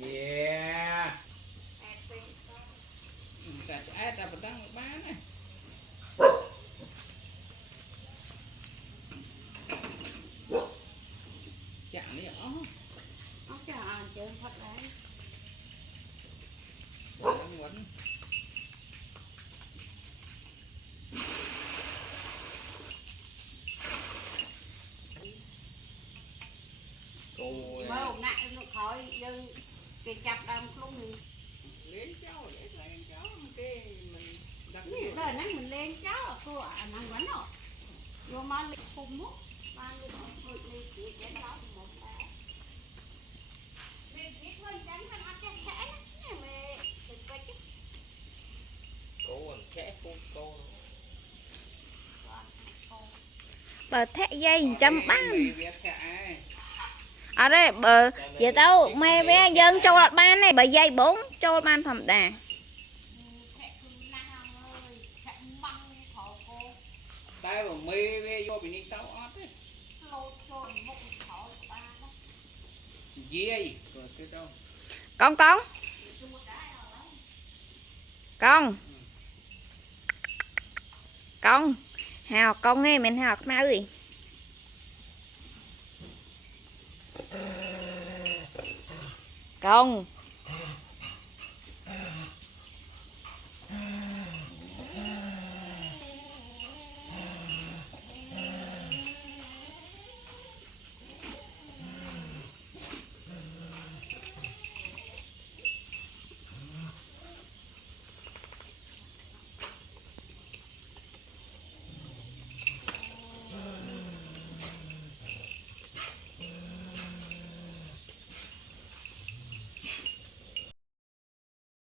Yeah. Cả ai đã bắt đang bán này. Chẳng đi ó. Ó chả chơi thật đấy. Đang quấn. Mơ hôm nãy nó khỏi dân cái chập đâm luôn mình Lên cháu để lại cháu cái mình đặt đời nãy mình lên cháu cô à năng vẫn rồi vô mà lên cùng mút mà lên một lên chỉ đến đó một cái mình biết thôi tránh thằng ăn cái khẽ này mẹ đừng coi chứ cô còn khẽ cô bờ thét dây trăm bán ở đây bờ vậy tao mê vé dân châu lọt ban này bờ dây 4 châu ban thầm đà tay mà mê về vô bị đi tao ót ấy dây rồi cái đâu con hào con nghe mình hào má ơi con